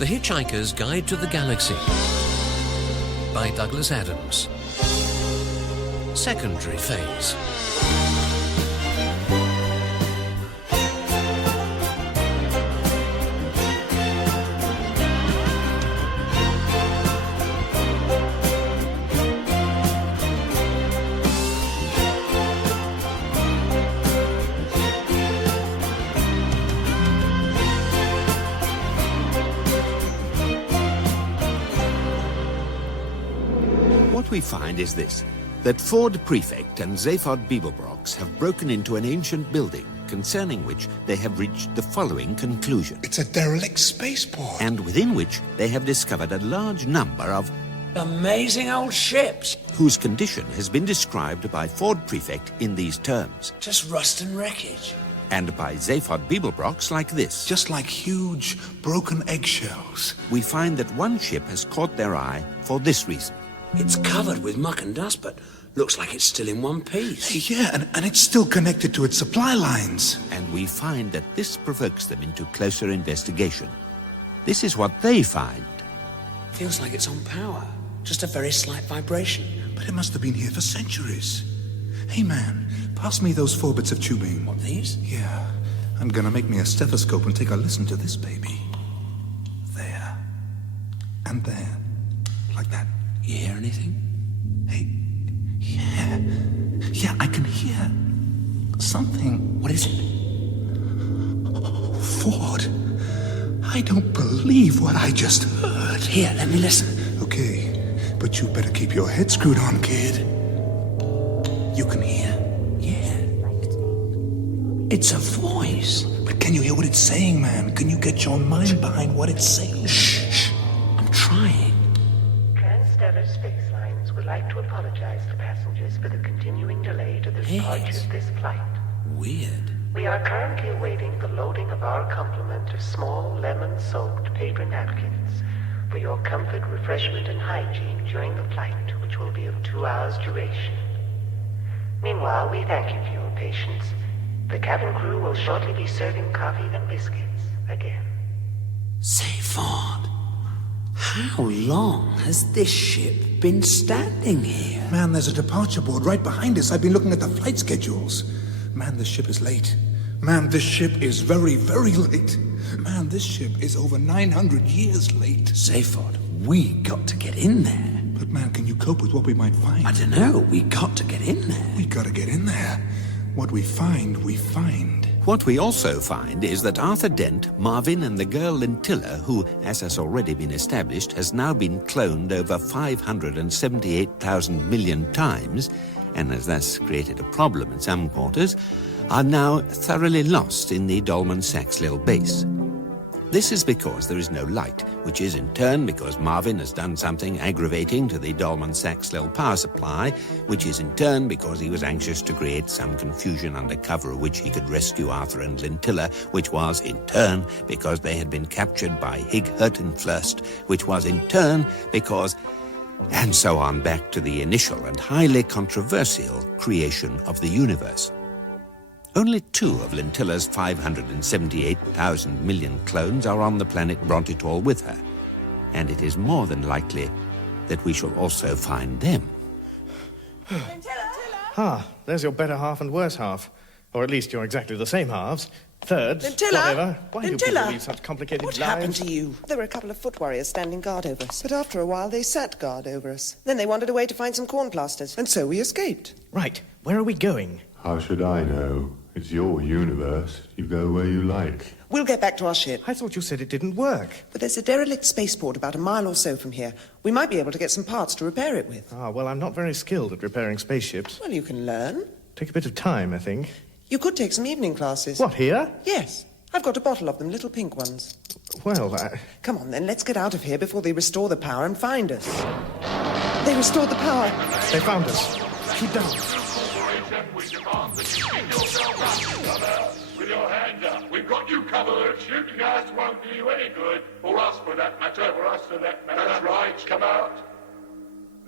The Hitchhiker's Guide to the Galaxy by Douglas Adams. Secondary phase. What we find is this, that Ford Prefect and Zaphod Beeblebrox have broken into an ancient building, concerning which they have reached the following conclusion. It's a derelict spaceport. And within which they have discovered a large number of amazing old ships, whose condition has been described by Ford Prefect in these terms. just rust and wreckage. And by Zaphod Beeblebrox like this. Just like huge, broken eggshells. We find that one ship has caught their eye for this reason. It's covered with muck and dust, but looks like it's still in one piece. Yeah, and it's still connected to its supply lines. And we find that this provokes them into closer investigation. This is what they find. Feels like it's on power. Just a very slight vibration. But it must have been here for centuries. Hey, man, pass me those 4 bits of tubing. What, these? Yeah, I'm gonna make me a stethoscope and take a listen to this baby. There. And there. Like that. You hear anything? Hey, yeah. Yeah, I can hear something. What is it? Ford, I don't believe what I just heard. Here, let me listen. Okay, but you better keep your head screwed on, kid. You can hear? Yeah. It's a voice. But can you hear what it's saying, man? Can you get your mind behind what it's saying? Shh. I'm trying. Transstellar Space Lines would like to apologize to passengers for the continuing delay to the departure of this flight. Weird. We are currently awaiting the loading of our complement of small lemon-soaked paper napkins for your comfort, refreshment, and hygiene during the flight, which will be of 2 hours duration. Meanwhile, we thank you for your patience. The cabin crew will shortly be serving coffee and biscuits again. Say, Ford, how long has this ship been standing here? Man, there's a departure board right behind us. I've been looking at the flight schedules. Man, this ship is late. Man, this ship is very, very late. Man, this ship is over 900 years late. Say, Ford, we got to get in there. But man, can you cope with what we might find? I don't know. We got to get in there. We gotta get in there. What we find, we find. What we also find is that Arthur Dent, Marvin, and the girl Lintilla, who, as has already been established, has now been cloned over 578,000 million times, and has thus created a problem in some quarters, are now thoroughly lost in the Dolman-Saxlil base. This is because there is no light, which is in turn because Marvin has done something aggravating to the Dolman-Saxlil power supply, which is in turn because he was anxious to create some confusion under cover of which he could rescue Arthur and Lintilla, which was in turn because they had been captured by Hig Hurtenflurst, which was in turn because... and so on back to the initial and highly controversial creation of the universe. Only 2 of Lintilla's 578,000 million clones are on the planet Brontitor with her, and it is more than likely that we shall also find them. Ah, there's your better half and worse half. Or at least you're exactly the same halves. Thirds, Lintilla? whatever. Why do people Lintilla? lead such complicated What lives? happened to you? There were a couple of foot warriors standing guard over us, but after a while they sat guard over us. Then they wandered away to find some corn plasters, and so we escaped. Right, where are we going? How should I know? It's your universe. You go where you like. We'll get back to our ship. I thought you said it didn't work. But there's a derelict spaceport about a mile or so from here. We might be able to get some parts to repair it with. Ah, well, I'm not very skilled at repairing spaceships. Well, you can learn. Take a bit of time, I think. You could take some evening classes. What, here? Yes. I've got a bottle of them, little pink ones. Well, Come on, then, let's get out of here before they restore the power and find us. They restored the power. they found us. Keep down. With your hands up. We've got you covered. Shooting us won't do you any good. Or us, for that matter. That's right. Come out.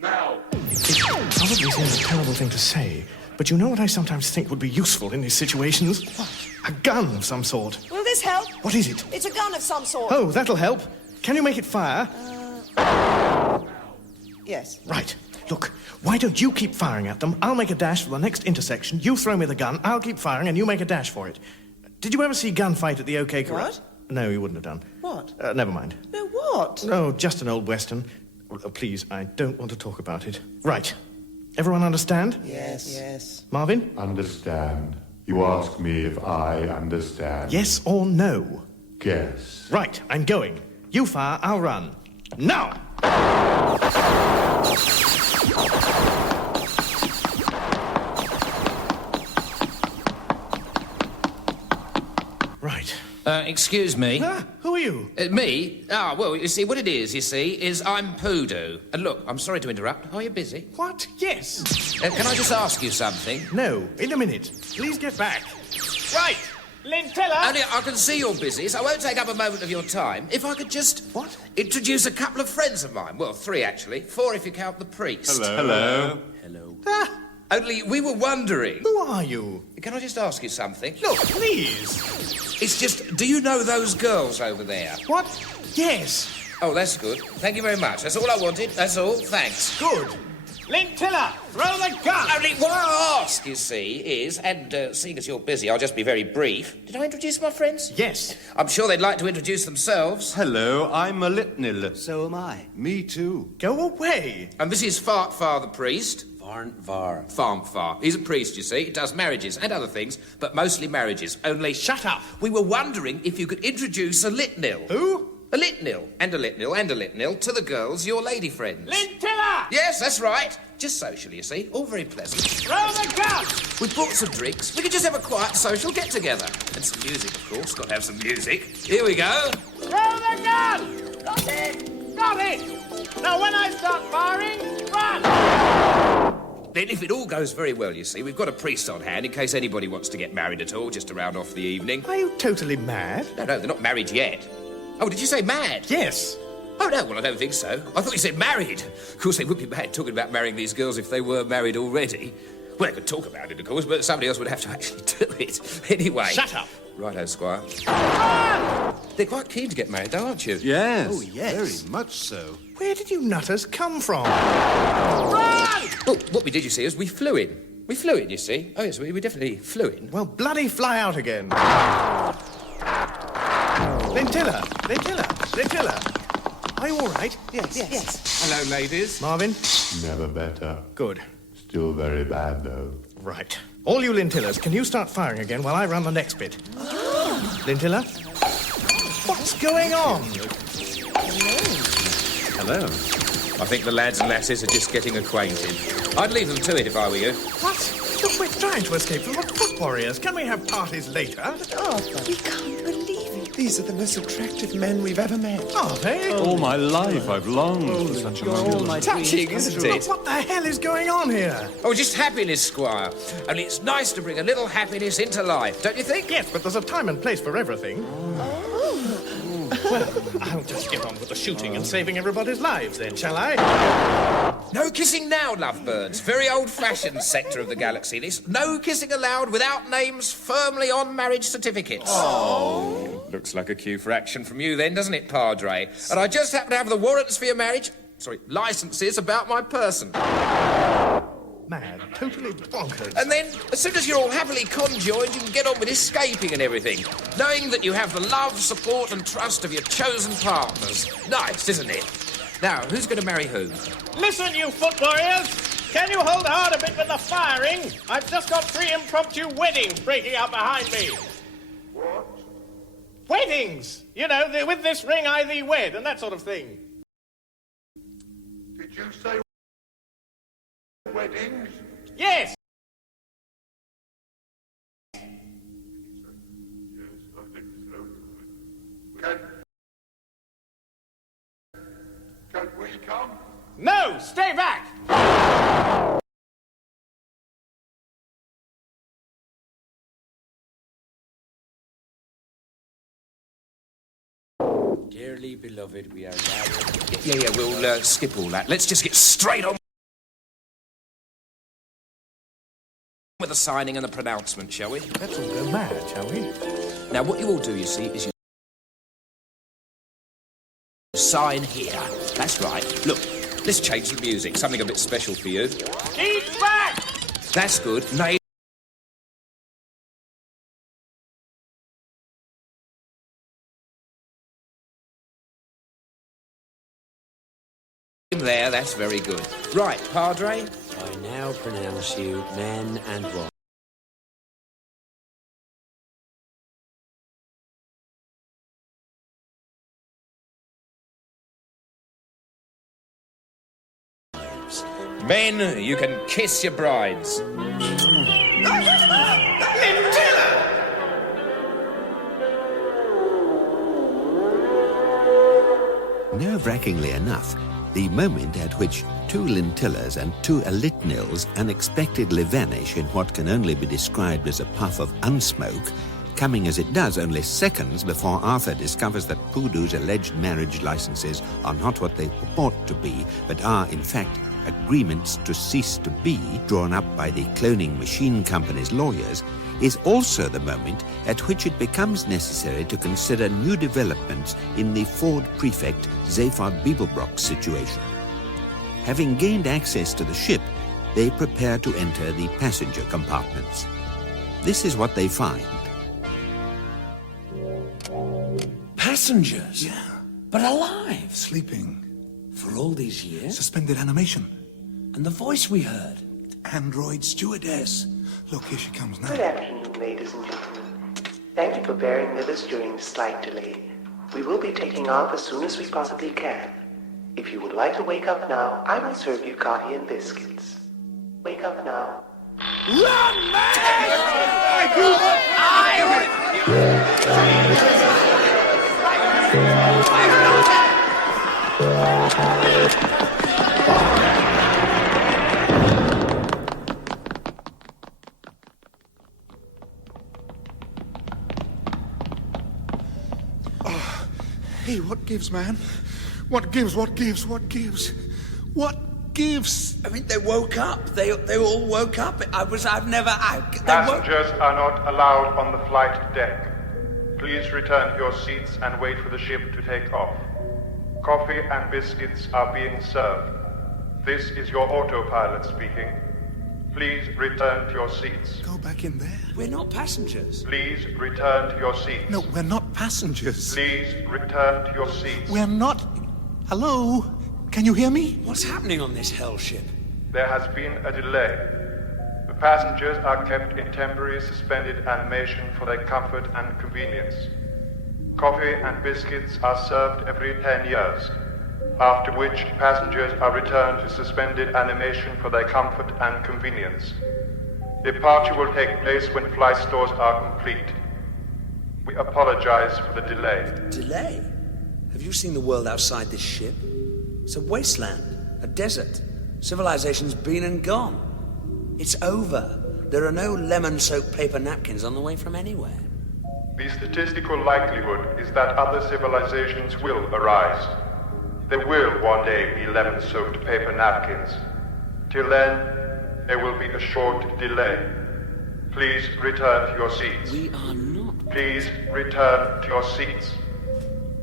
Now. It probably seems a terrible thing to say, but you know what I sometimes think would be useful in these situations? What? A gun of some sort. Will this help? What is it? It's a gun of some sort. Oh, that'll help. Can you make it fire? Yes. Right. Look, why don't you keep firing at them? I'll make a dash for the next intersection. You throw me the gun, I'll keep firing, and you make a dash for it. Did you ever see Gunfight at the OK Corral? What? No, you wouldn't have done. What? Never mind. No, what? No, just an old Western. Please, I don't want to talk about it. Right. Everyone understand? Yes. Yes. Marvin? Understand. You ask me if I understand. Yes or no? Guess. Right, I'm going. You fire, I'll run. Now! Right. Excuse me. Who are you? Me? Ah, well, you see, what it is, is I'm Poodoo. And look, I'm sorry to interrupt. Are you busy? What? Yes. Can I just ask you something? No, in a minute. Please get back. Right. Lintilla! Only I can see you're busy, so I won't take up a moment of your time. If I could just... What? Introduce a couple of friends of mine. Well, 3, actually. 4 if you count the priest. Hello. Hello. Only we were wondering... Who are you? Can I just ask you something? Look, please. It's just, do you know those girls over there? What? Yes. Oh, that's good. Thank you very much. That's all I wanted. That's all. Thanks. Good. Lintilla, throw the gun! Only what I ask, you see, is, and seeing as you're busy, I'll just be very brief. Did I introduce my friends? Yes. I'm sure they'd like to introduce themselves. Hello, I'm a Litnil. So am I. Me too. Go away. And this is Fartfar the priest. Varn. Farmfar. He's a priest, you see. He does marriages and other things, but mostly marriages. Only... Shut up. We were wondering if you could introduce a Litnil. Who? A Litnil, and a Litnil, and a Litnil to the girls, your lady friends. Lintilla! Yes, that's right. Just social, you see. All very pleasant. Throw the gun! We bought some drinks. We could just have a quiet social get-together. And some music, of course. Got to have some music. Here we go. Throw the gun! Got it! Got it! Now, when I start firing, run! Then if it all goes very well, you see, we've got a priest on hand in case anybody wants to get married at all, just to round off the evening. Are you totally mad? No, they're not married yet. Oh, did you say mad? Yes. Oh, no, well, I don't think so. I thought you said married. Of course, they would be mad talking about marrying these girls if they were married already. Well, they could talk about it, of course, but somebody else would have to actually do it. Anyway. Shut up. Righto, Squire. They're quite keen to get married, though, aren't you? Yes. Oh, yes. Very much so. Where did you nutters come from? Run! Oh, what we did, you see, is we flew in. We flew in, you see. Oh, yes, we definitely flew in. Well, bloody fly out again. Lintilla. Are you all right? Yes. Hello, ladies. Marvin? Never better. Good. Still very bad, though. Right. All you Lintillas, can you start firing again while I run the next bit? Lintilla? What's going on? Hello. I think the lads and lasses are just getting acquainted. I'd leave them to it if I were you. What? Look, we're trying to escape from the foot warriors. Can we have parties later? Arthur, we can't believe it. These are the most attractive men we've ever met. Are they? All my life I've longed for such a moment. Touching, isn't it? What the hell is going on here? Oh, just happiness, Squire. Only it's nice to bring a little happiness into life, don't you think? Yes, but there's a time and place for everything. Well, I'll just get on with the shooting and saving everybody's lives then, shall I? No kissing now, lovebirds. Very old-fashioned sector of the galaxy, this. No kissing allowed without names firmly on marriage certificates. Oh. Looks like a cue for action from you then, doesn't it, Padre? And I just happen to have the warrants for your marriage... licenses about my person. Mad, totally bonkers. And then, as soon as you're all happily conjoined, you can get on with escaping and everything, knowing that you have the love, support and trust of your chosen partners. Nice, isn't it? Now, who's going to marry who? Listen, you foot warriors! Can you hold hard a bit with the firing? I've just got 3 impromptu weddings breaking out behind me. What? Weddings! You know, with this ring I thee wed and that sort of thing. Did you say weddings? Yes! Yes, I think so. Can we come? No, stay back! Dearly beloved, we are gathered. Yeah, we'll skip all that. Let's just get straight on with the signing and the pronouncement, shall we? Let's all go mad, shall we? Now, what you all do, you see, is you Sign here. That's right. Look, let's change the music. Something a bit special for you. Eat back! That's good. Nay. There, that's very good. Right, Padre. I now pronounce you men and wives. Men, you can kiss your brides. Nerve-wrackingly enough, the moment at which 2 Lintillers and 2 Elitnils unexpectedly vanish in what can only be described as a puff of unsmoke, coming as it does only seconds before Arthur discovers that Poodoo's alleged marriage licenses are not what they purport to be, but are, in fact, agreements to cease to be, drawn up by the cloning machine company's lawyers, is also the moment at which it becomes necessary to consider new developments in the Ford prefect Zaphod Beeblebrock's situation. Having gained access to the ship, they prepare to enter the passenger compartments. This is what they find. Passengers? Yeah. But alive? Sleeping. For all these years? Suspended animation. And the voice we heard? Android stewardess. Look, here she comes now. Good afternoon, ladies and gentlemen. Thank you for bearing with us during this slight delay. We will be taking off as soon as we possibly can. If you would like to wake up now, I will serve you coffee and biscuits. Wake up now. Run, man! Hey, what gives, man? What gives? What gives? What gives? What gives? I mean, they woke up. They all woke up. I've never... Passengers are not allowed on the flight deck. Please return to your seats and wait for the ship to take off. Coffee and biscuits are being served. This is your autopilot speaking. Please return to your seats. Go back in there. We're not passengers. Please return to your seats. No, we're not passengers. Please return to your seats. We're not... Hello? Can you hear me? What's happening on this hell ship? There has been a delay. The passengers are kept in temporary suspended animation for their comfort and convenience. Coffee and biscuits are served every 10 years, after which passengers are returned to suspended animation for their comfort and convenience. Departure will take place when flight stores are complete. We apologize for the delay. Delay? Have you seen the world outside this ship? It's a wasteland, a desert. Civilization's been and gone. It's over. There are no lemon soaked paper napkins on the way from anywhere. The statistical likelihood is that other civilizations will arise. There will one day be lemon-soaked paper napkins. Till then, there will be a short delay. Please return to your seats. We are not. Please return to your seats.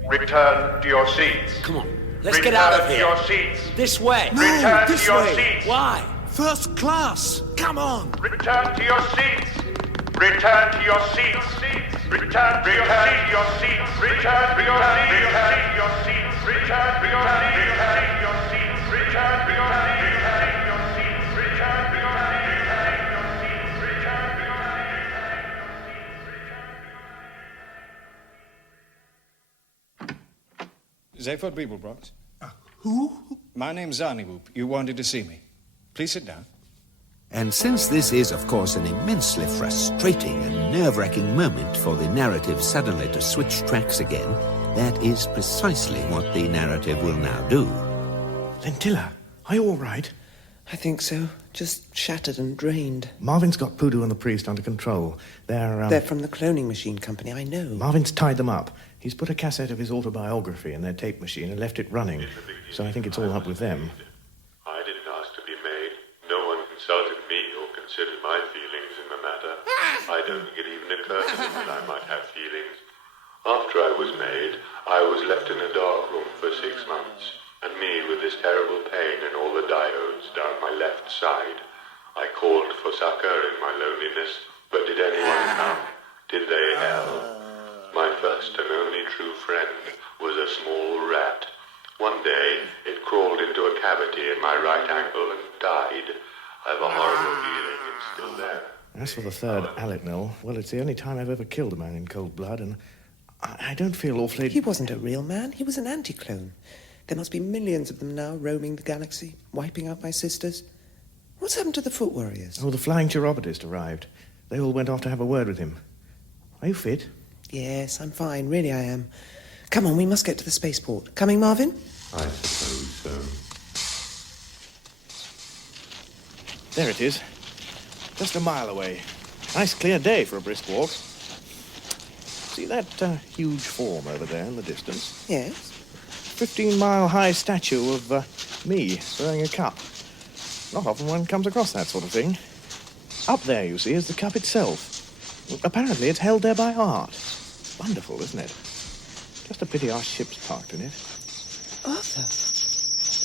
Return to your seats. Come on, let's get out of here. Return to your seats. This way. No, Return this to your way. seats. Why? First class. Come on. Return to your seats. Return to your seats. Return to your seats. Return to your seats. Return to your seats. Return to your seats. Return to your seats. Return to your Zaphod Beeblebrox. Who? My name's Zarniwoop. You wanted to see me. Please sit down. And since this is, of course, an immensely frustrating and nerve-wracking moment for the narrative suddenly to switch tracks again, that is precisely what the narrative will now do. Lintilla, are you all right? I think so. Just shattered and drained. Marvin's got Poodoo and the priest under control. They're from the cloning machine company, I know. Marvin's tied them up. He's put a cassette of his autobiography in their tape machine and left it running. So I think it's all up with them. I didn't ask to be made. No one consulted me or considered my feelings in the matter. I don't think it even occurred to me that I might have feelings. After I was made, I was left in a dark room for 6 months, and me with this terrible pain in all the diodes down my left side. I called for succor in my loneliness, but did anyone come? Did they help? My first and only true friend was a small rat. One day, it crawled into a cavity in my right ankle and died. I've a horrible feeling it's still there. As for the third Aletnil, well, it's the only time I've ever killed a man in cold blood, and I don't feel awfully... He wasn't a real man. He was an anti-clone. There must be millions of them now roaming the galaxy, wiping out my sisters. What's happened to the foot warriors? Oh, the flying chiropodist arrived. They all went off to have a word with him. Are you fit? Yes, I'm fine. Really, I am. Come on, we must get to the spaceport. Coming, Marvin? I suppose so. There it is. Just a mile away. Nice clear day for a brisk walk. See that huge form over there in the distance? Yes. 15-mile-high statue of me throwing a cup. Not often one comes across that sort of thing. Up there, you see, is the cup itself. Apparently it's held there by art. Wonderful, isn't it? Just a pity our ship's parked in it. Arthur,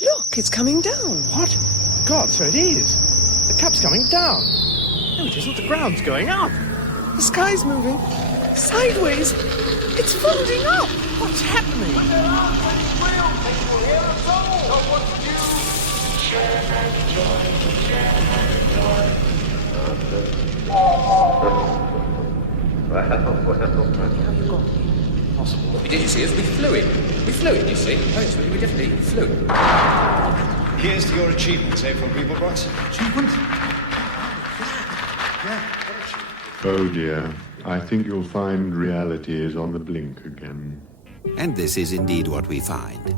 look, it's coming down. What? God, so it is. The cup's coming down. No, it isn't. The ground's going up. The sky's moving. Sideways. It's folding up. What's happening? What we did, you see, is we flew it. We flew it, you see. Oh, yes, we definitely flew it. Here's to your achievements, April Beeblebrox. Achievement? Yeah. Oh dear, I think you'll find reality is on the blink again. And this is indeed what we find.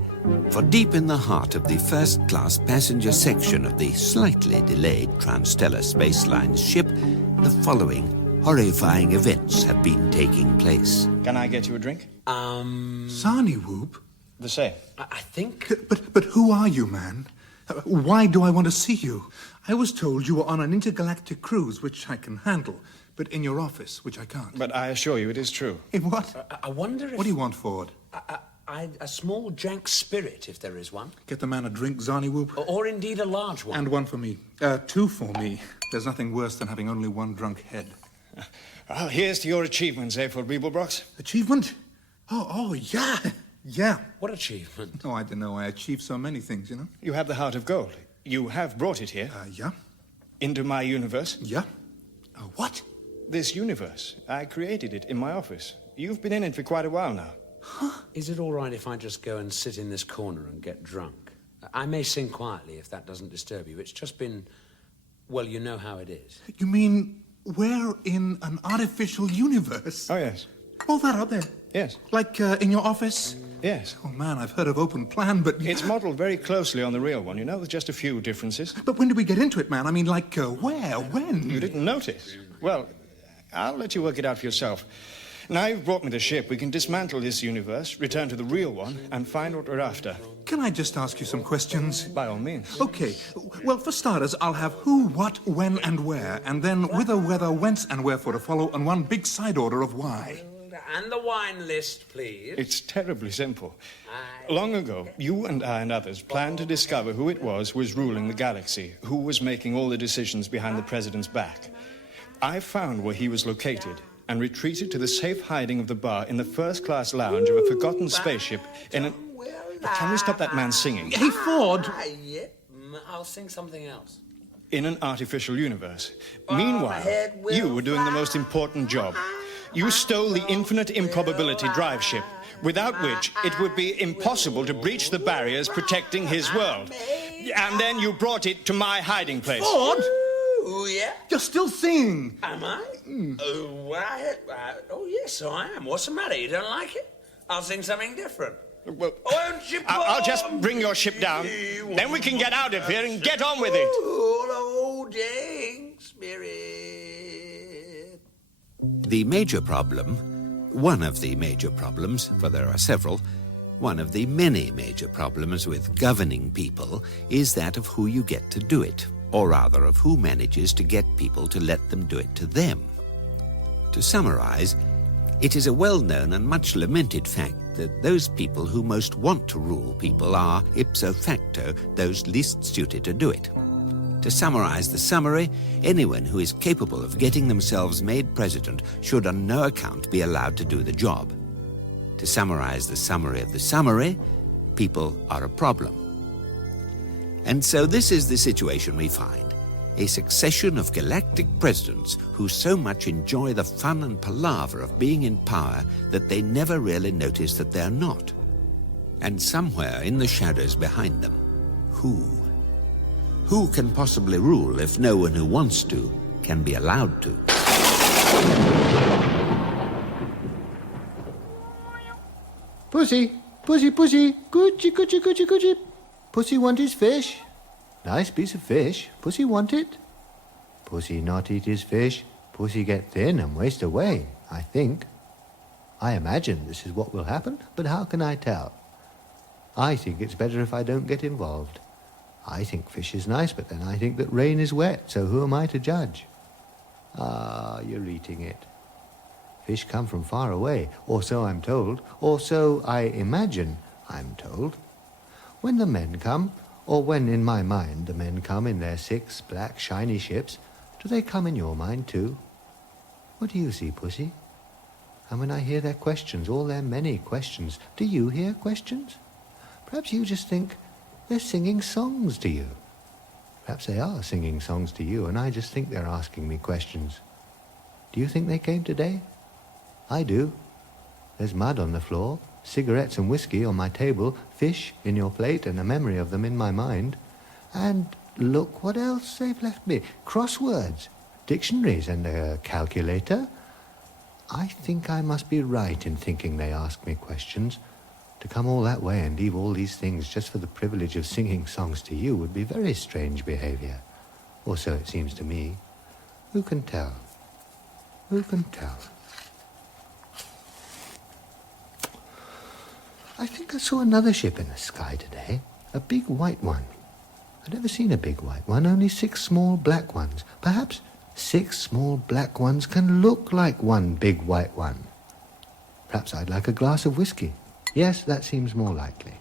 For deep in the heart of the first-class passenger section of the slightly delayed Transstellar Space Line's ship, the following horrifying events have been taking place. Can I get you a drink? Sarnie Whoop? The same. I think... But who are you, man? Why do I want to see you? I was told you were on an intergalactic cruise, which I can handle, but in your office, which I can't. But I assure you it is true. In what? I wonder if... What do you want, Ford? A small jank spirit, if there is one. Get the man a drink, Zarni Whoop. Or indeed a large one. And one for me. 2 for me. There's nothing worse than having only one drunk head. Well, here's to your achievements, April Beeblebrox. Achievement? Oh, yeah. Yeah. What achievement? Oh, I don't know. I achieved so many things, you know. You have the heart of gold. You have brought it here. Yeah. Into my universe. Yeah. What? This universe. I created it in my office. You've been in it for quite a while now. Huh? Is it all right if I just go and sit in this corner and get drunk? I may sing quietly if that doesn't disturb you. It's just been... Well, you know how it is. You mean we're in an artificial universe? Oh, yes. All that out there? Yes. Like in your office? Yes. Oh, man, I've heard of open plan, but... It's modelled very closely on the real one, you know, with just a few differences. But when did we get into it, man? I mean, like, where? When? You didn't notice. Well, I'll let you work it out for yourself. Now you've brought me the ship, we can dismantle this universe, return to the real one, and find what we're after. Can I just ask you some questions? By all means. Okay. Well, for starters, I'll have who, what, when, and where, and then whither, whether, whence, and wherefore to follow, and one big side order of why. And the wine list, please. It's terribly simple. Long ago, you and I and others planned to discover who it was ruling the galaxy, who was making all the decisions behind the president's back. I found where he was located and retreated to the safe hiding of the bar in the first-class lounge of a forgotten spaceship in an... Can we stop that man singing? Hey, Ford! Yeah, I'll sing something else. In an artificial universe. Meanwhile, you were doing the most important job. You stole the infinite improbability drive ship, without which it would be impossible to breach the barriers protecting his world. And then you brought it to my hiding place. Ford! Oh, yeah? You're still singing. Am I? Oh, yes, I am. What's the matter? You don't like it? I'll sing something different. Well, I'll just bring your ship down. Then we can get out of here and get on with it. Holding spirit. The major problem, one of the major problems, for there are several, one of the many major problems with governing people is that of who you get to do it, or rather of who manages to get people to let them do it to them. To summarize, It is a well-known and much lamented fact that those people who most want to rule people are, ipso facto, those least suited to do it. To summarize the summary, anyone who is capable of getting themselves made president should on no account be allowed to do the job. To summarize the summary of the summary, people are a problem. And so this is the situation we find. A succession of galactic presidents who so much enjoy the fun and palaver of being in power that they never really notice that they're not. And somewhere in the shadows behind them, who? Who can possibly rule if no one who wants to can be allowed to? Pussy, pussy, pussy, coochie, coochie, coochie, coochie. Pussy want his fish. Nice piece of fish. Pussy want it. Pussy not eat his fish. Pussy get thin and waste away, I think. I imagine this is what will happen, but how can I tell? I think it's better if I don't get involved. I think fish is nice, but then I think that rain is wet, so who am I to judge? Ah, you're eating it. Fish come from far away, or so I'm told, or so I imagine I'm told. When the men come, or when in my mind the men come in their 6 black shiny ships, do they come in your mind too? What do you see, Pussy? And when I hear their questions, all their many questions, do you hear questions? Perhaps you just think they're singing songs to you. Perhaps they are singing songs to you, and I just think they're asking me questions. Do you think they came today? I do. There's mud on the floor, cigarettes and whiskey on my table, fish in your plate, and a memory of them in my mind. And look what else they've left me. Crosswords, dictionaries, and a calculator. I think I must be right in thinking they ask me questions. To come all that way and leave all these things just for the privilege of singing songs to you would be very strange behavior. Or so it seems to me. Who can tell? Who can tell? I think I saw another ship in the sky today. A big white one. I'd never seen a big white one, only 6 small black ones. Perhaps 6 small black ones can look like one big white one. Perhaps I'd like a glass of whiskey. Yes, that seems more likely.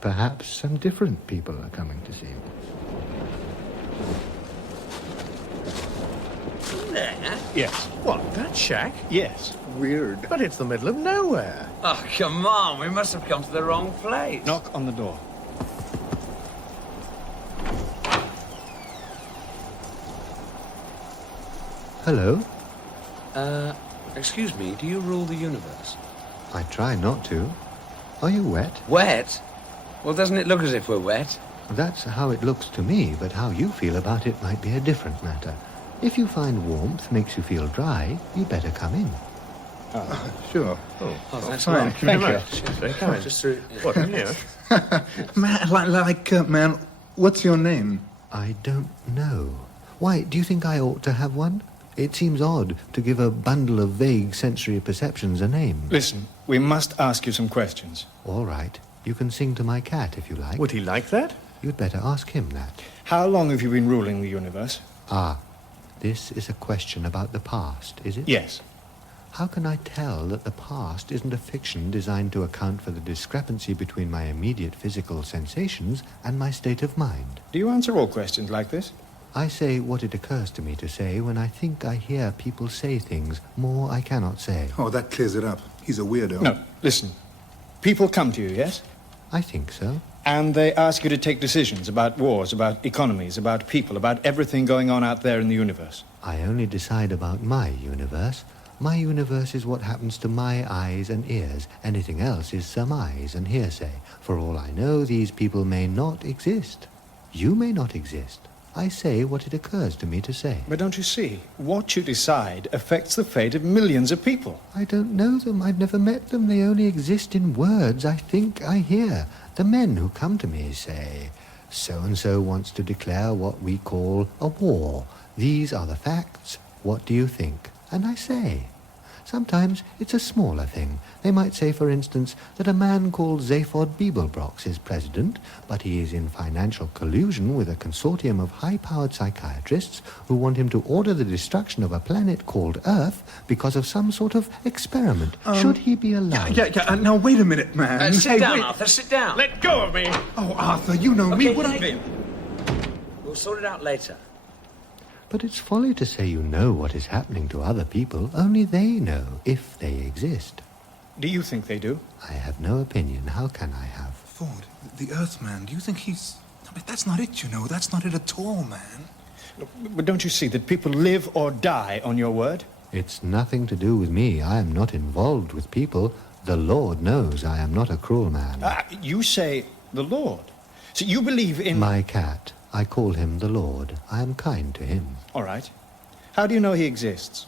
Perhaps some different people are coming to see me. There? Yes. What, that shack? Yes. Weird. But it's the middle of nowhere. Oh, come on. We must have come to the wrong place. Knock on the door. Hello? Excuse me, do you rule the universe? I try not to. Are you wet? Wet? Well, doesn't it look as if we're wet? That's how it looks to me, but how you feel about it might be a different matter. If you find warmth makes you feel dry, you better come in. Sure. Oh, that's fine. right. Thank you. Very kind. Just through... What, here? Man, what's your name? I don't know. Why, do you think I ought to have one? It seems odd to give a bundle of vague sensory perceptions a name. Listen, we must ask you some questions. All right. You can sing to my cat if you like. Would he like that? You'd better ask him that. How long have you been ruling the universe? Ah, this is a question about the past, is it? Yes. How can I tell that the past isn't a fiction designed to account for the discrepancy between my immediate physical sensations and my state of mind? Do you answer all questions like this? I say what it occurs to me to say when I think I hear people say things more I cannot say. Oh, that clears it up. He's a weirdo. No, listen. People come to you, yes? I think so. And they ask you to take decisions about wars, about economies, about people, about everything going on out there in the universe. I only decide about my universe. My universe is what happens to my eyes and ears. Anything else is surmise and hearsay. For all I know, these people may not exist. You may not exist. I say what it occurs to me to say. But don't you see? What you decide affects the fate of millions of people. I don't know them. I've never met them. They only exist in words I think I hear. The men who come to me say, so-and-so wants to declare what we call a war. These are the facts. What do you think? And I say. Sometimes it's a smaller thing. They might say, for instance, that a man called Zaphod Beeblebrox is president, but he is in financial collusion with a consortium of high-powered psychiatrists who want him to order the destruction of a planet called Earth because of some sort of experiment. Should he be allowed? Now, wait a minute, man. Sit down, wait. Arthur, sit down. Let go of me! Oh, Arthur, you know me. What We'll sort it out later. But it's folly to say you know what is happening to other people. Only they know, if they exist. Do you think they do? I have no opinion. How can I have? Ford, the Earthman, do you think he's... I mean, that's not it, you know. That's not it at all, man. But don't you see that people live or die on your word? It's nothing to do with me. I am not involved with people. The Lord knows I am not a cruel man. You say the Lord. So you believe in... My cat. I call him the Lord. I am kind to him. All right. How do you know he exists?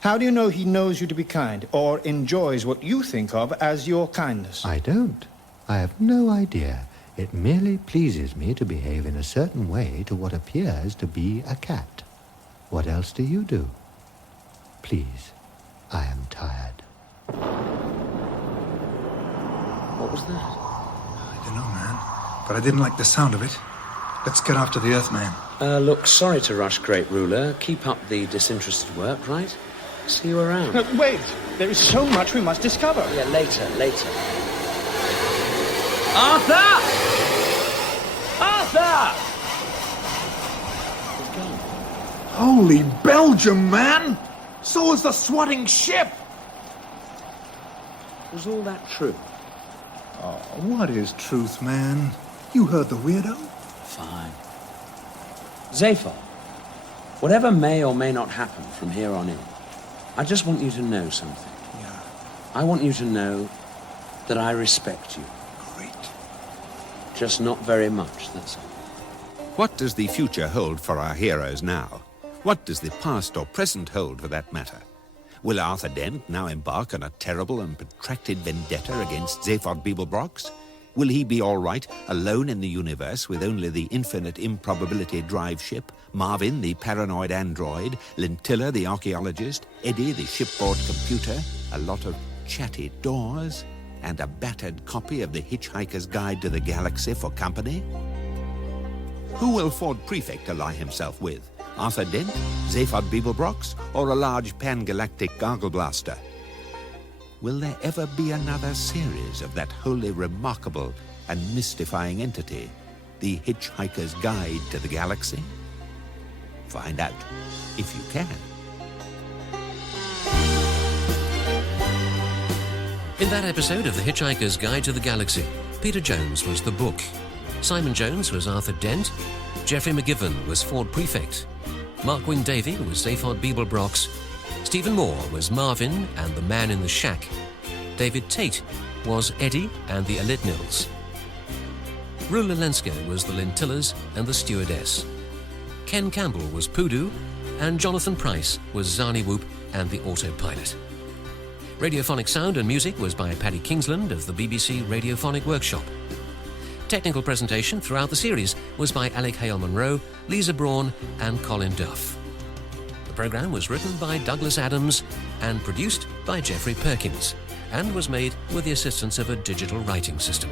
How do you know he knows you to be kind, or enjoys what you think of as your kindness? I don't. I have no idea. It merely pleases me to behave in a certain way to what appears to be a cat. What else do you do? Please, I am tired. What was that? I don't know, man. But I didn't like the sound of it. Let's get after the Earthman. Look, sorry to rush, great ruler. Keep up the disinterested work, right? See you around. No, wait! There is so much we must discover. Yeah, later. Arthur! Arthur! He's gone. Holy Belgium, man! So is the swatting ship! Was all that true? Oh, what is truth, man? You heard the weirdo? Fine. Zaphod, whatever may or may not happen from here on in, I just want you to know something. Yeah. I want you to know that I respect you. Great. Just not very much, that's all. What does the future hold for our heroes now? What does the past or present hold for that matter? Will Arthur Dent now embark on a terrible and protracted vendetta against Zaphod Beeblebrox? Will he be all right, alone in the universe with only the infinite improbability drive ship, Marvin, the paranoid android, Lintilla, the archaeologist, Eddie, the shipboard computer, a lot of chatty doors, and a battered copy of the Hitchhiker's Guide to the Galaxy for company? Who will Ford Prefect ally himself with? Arthur Dent, Zaphod Beeblebrox, or a large pan-galactic gargle blaster? Will there ever be another series of that wholly remarkable and mystifying entity, the Hitchhiker's Guide to the Galaxy? Find out, if you can. In that episode of The Hitchhiker's Guide to the Galaxy, Peter Jones was the book, Simon Jones was Arthur Dent, Geoffrey McGivern was Ford Prefect, Mark Wing Davey was Zaphod Beeblebrox, Stephen Moore was Marvin and the Man in the Shack, David Tate was Eddie and the Elitnils, Rula Lenska was the Lintillas and the Stewardess, Ken Campbell was Poodoo, and Jonathan Price was Zani Whoop and the Autopilot. Radiophonic sound and music was by Paddy Kingsland of the BBC Radiophonic Workshop. Technical presentation throughout the series was by Alec Hale-Monroe, Lisa Braun and Colin Duff. The programme was written by Douglas Adams and produced by Jeffrey Perkins and was made with the assistance of a digital writing system.